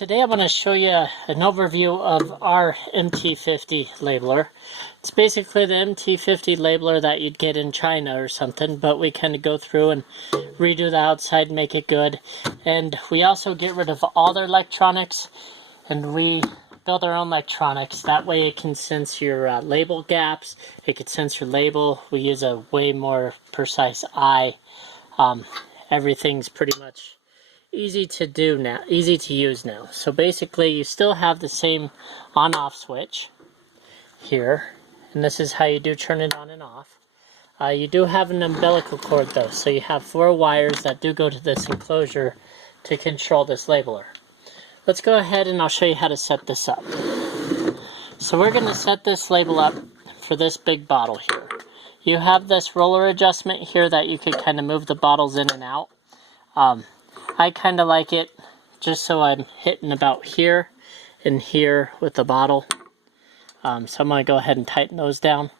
Today I'm going to show you an overview of our MT50 labeler. It's basically the MT50 labeler that you'd get in China or something, but we kind of go through and redo the outside, make it good. And we also get rid of all their electronics, and we build our own electronics. That way it can sense your label gaps, it can sense your label. We use a way more precise eye. Everything's pretty much easy to do now, easy to use now. So basically you still have the same on-off switch here, and this is how you do turn it on and off. You do have an umbilical cord though, so you have 4 wires that do go to this enclosure to control this labeler. Let's go ahead and I'll show you how to set this up. So we're going to set this label up for this big bottle here. You have this roller adjustment here that you could kind of move the bottles in and out. I kind of like it just so I'm hitting about here and here with the bottle. So I'm going to go ahead and tighten those down.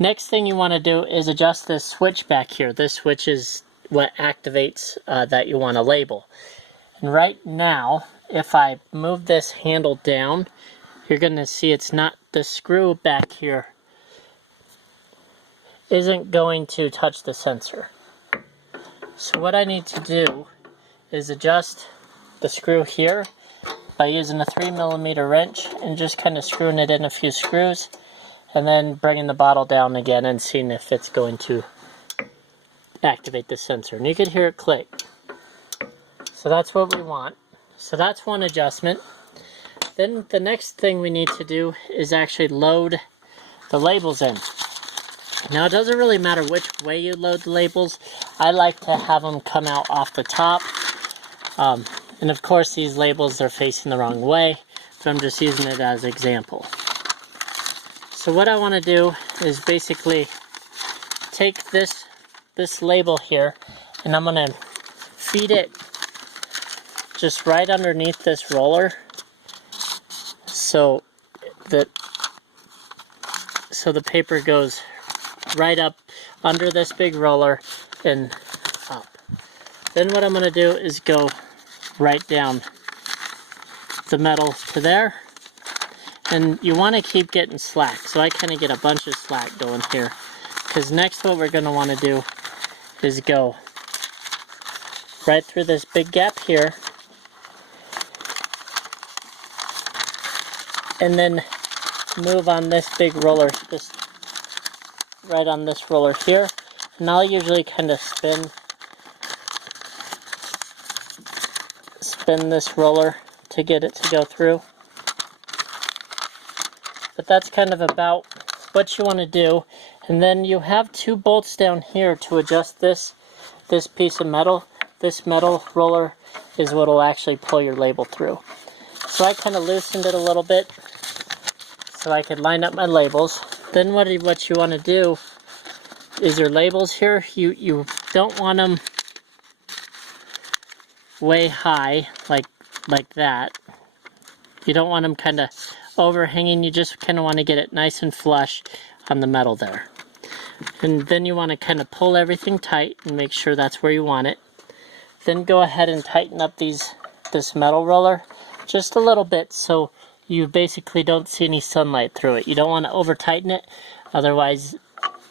Next thing you want to do is adjust this switch back here. This switch is what activates that you want to label. And right now, if I move this handle down, you're going to see it's not, the screw back here isn't going to touch the sensor. So what I need to do is adjust the screw here by using a 3mm wrench and just kind of screwing it in a few screws, and then bringing the bottle down again and seeing if it's going to activate the sensor. And you can hear it click. So that's what we want. So that's one adjustment. Then the next thing we need to do is actually load the labels in. Now it doesn't really matter which way you load the labels. I like to have them come out off the top. And of course these labels are facing the wrong way, but I'm just using it as an example. So what I want to do is basically take this label here, and I'm going to feed it just right underneath this roller so the paper goes right up under this big roller and up. Then what I'm going to do is go right down the metal to there, and you want to keep getting slack, so I kind of get a bunch of slack going here, because next what we're going to want to do is go right through this big gap here, and then move on this big roller, just right on this roller here, and I'll usually kind of spin this roller to get it to go through. But that's kind of about what you want to do. And then you have 2 bolts down here to adjust this piece of metal. This metal roller is what will actually pull your label through. So I kind of loosened it a little bit so I could line up my labels. Then what you want to do is your labels here, you don't want them way high like that. You don't want them kind of overhanging. You just kind of want to get it nice and flush on the metal there. And then you want to kind of pull everything tight and make sure that's where you want it. Then go ahead and tighten up this metal roller just a little bit so you basically don't see any sunlight through it. You don't want to over tighten it, otherwise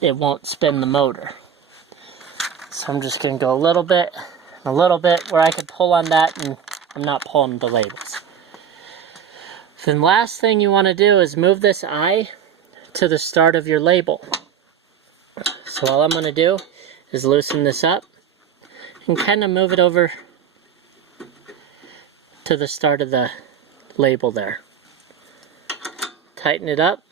it won't spin the motor. So I'm just going to go a little bit where I could pull on that and I'm not pulling the labels. Then last thing you want to do is move this eye to the start of your label. So all I'm going to do is loosen this up and kind of move it over to the start of the label there. Tighten it up.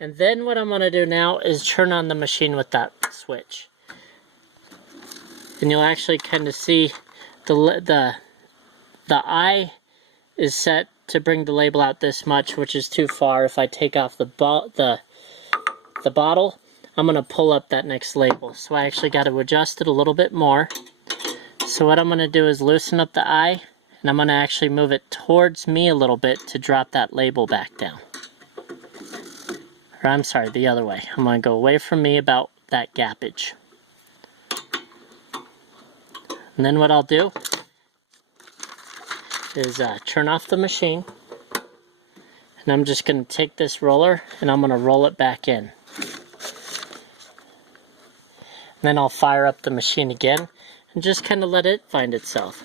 And then what I'm going to do now is turn on the machine with that switch. And you'll actually kind of see the eye is set to bring the label out this much, which is too far. If I take off the bottle, I'm going to pull up that next label. So I actually got to adjust it a little bit more. So what I'm going to do is loosen up the eye, and I'm going to actually move it towards me a little bit to drop that label back down. Or I'm sorry, the other way. I'm going to go away from me about that gappage. And then what I'll do is turn off the machine. And I'm just going to take this roller and I'm going to roll it back in. And then I'll fire up the machine again and just kind of let it find itself.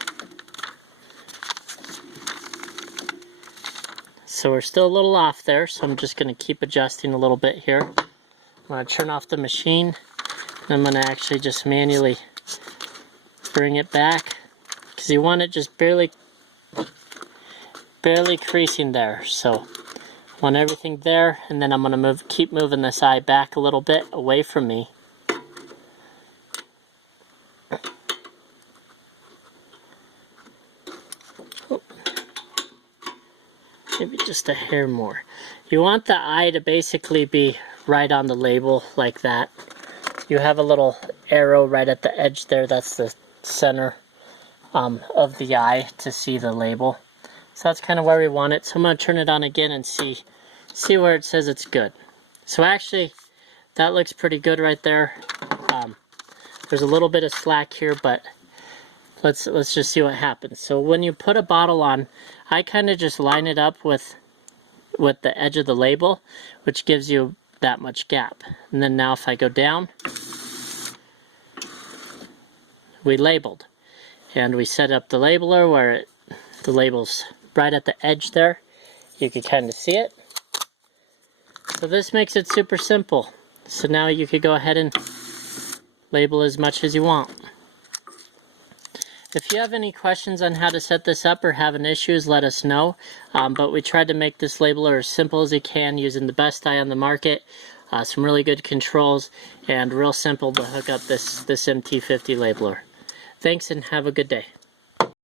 So we're still a little off there, so I'm just going to keep adjusting a little bit here. I'm going to turn off the machine, and I'm going to actually just manually bring it back, because you want it just barely creasing there. So I want everything there, and then I'm going to keep moving this eye back a little bit away from me. Maybe just a hair more. You want the eye to basically be right on the label like that. You have a little arrow right at the edge there. That's the center of the eye to see the label. So that's kind of where we want it. So I'm going to turn it on again and see where it says it's good. So actually, that looks pretty good right there. There's a little bit of slack here, but let's just see what happens. So when you put a bottle on, I kind of just line it up with the edge of the label, which gives you that much gap. And then now if I go down, we labeled. And we set up the labeler where the label's right at the edge there. You can kind of see it. So this makes it super simple. So now you could go ahead and label as much as you want. If you have any questions on how to set this up or having issues, let us know. But we tried to make this labeler as simple as you can using the best eye on the market. Some really good controls and real simple to hook up this MT50 labeler. Thanks and have a good day.